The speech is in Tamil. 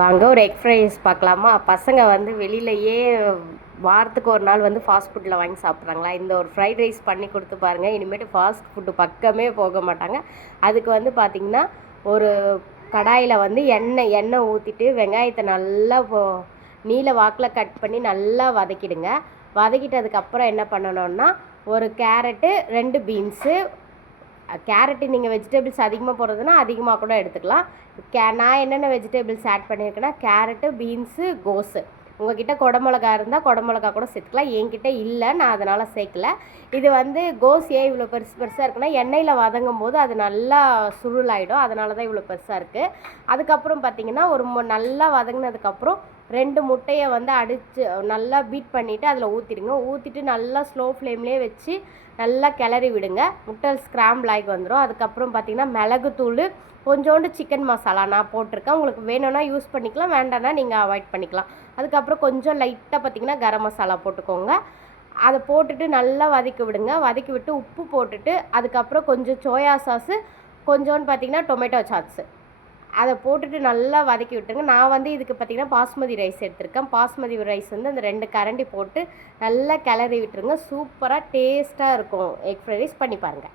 வாங்க ஒரு எக் ஃப்ரைட் ரைஸ் பார்க்கலாமா? பசங்க வந்து வெளியிலயே வாரத்துக்கு ஒரு நாள் வந்து ஃபாஸ்ட் ஃபுட்டில் வாங்கி சாப்பிட்றாங்களா? இந்த ஒரு ஃப்ரைட் ரைஸ் பண்ணி கொடுத்து பாருங்கள். இனிமேட்டு ஃபாஸ்ட் ஃபுட்டு பக்கமே போக மாட்டாங்க. அதுக்கு வந்து பார்த்திங்கன்னா, ஒரு கடாயில் வந்து எண்ணெய் ஊற்றிட்டு வெங்காயத்தை நல்லா நீல வாக்கில் கட் பண்ணி நல்லா வதக்கிடுங்க. வதக்கிட்டதுக்கப்புறம் என்ன பண்ணணுன்னா, ஒரு கேரட்டு, 2 பீன்ஸு. கேரட்டு நீங்கள் வெஜிடபிள்ஸ் அதிகமாக போடுறதுன்னா அதிகமாக கூட எடுத்துக்கலாம். நான் என்னென்ன வெஜிடபிள்ஸ் ஆட் பண்ணியிருக்கேன்னா, கேரட்டு, பீன்ஸு, கோஸு. உங்கள்கிட்ட குடமிளகா இருந்தால் குடமிளகா கூட சேர்த்துக்கலாம். என்கிட்ட இல்லை, நான் அதனால் சேர்க்கல. இது வந்து கோஸ் ஏன் இவ்வளோ பெருசு பெருசாக இருக்குன்னா, எண்ணெயில் வதங்கும் போது அது நல்லா சுருளாயிடும். அதனால தான் இவ்வளோ பெருசாக இருக்குது. அதுக்கப்புறம் பார்த்திங்கன்னா, ஒரு நல்லா வதங்கினதுக்கப்புறம் 2 முட்டையை வந்து அடித்து நல்லா பீட் பண்ணிவிட்டு அதில் ஊற்றிடுங்க. ஊற்றிட்டு நல்லா ஸ்லோ ஃப்ளேம்லேயே வச்சு நல்லா கிளறி விடுங்க. முட்டை ஸ்க்ராம்பிள் ஆகி வந்துடும். அதுக்கப்புறம் பார்த்திங்கன்னா, மிளகுத்தூள், கொஞ்சோண்டு சிக்கன் மசாலா நான் போட்டிருக்கேன். உங்களுக்கு வேணும்னா யூஸ் பண்ணிக்கலாம், வேண்டாம்னா நீங்கள் அவாய்ட் பண்ணிக்கலாம். அதுக்கப்புறம் கொஞ்சம் லைட்டாக பார்த்திங்கன்னா கரம் மசாலா போட்டுக்கோங்க. அதை போட்டுட்டு நல்லா வதக்கி விடுங்க. வதக்கி விட்டு உப்பு போட்டுட்டு அதுக்கப்புறம் கொஞ்சம் சோயா சாஸு, கொஞ்சோண்டு பார்த்திங்கன்னா டொமேட்டோ சாஸு அதை போட்டுட்டு நல்லா வதக்கி விட்டுருங்க. நான் வந்து இதுக்கு பார்த்திங்கன்னா பாஸ்மதி ரைஸ் எடுத்திருக்கேன். பாஸ்மதி ரைஸ் வந்து அந்த 2 கரண்டி போட்டு நல்லா கிளறி விட்டுருங்க. சூப்பராக டேஸ்ட்டாக இருக்கும். எக் ஃப்ரைட் ரைஸ் பண்ணி பாருங்கள்.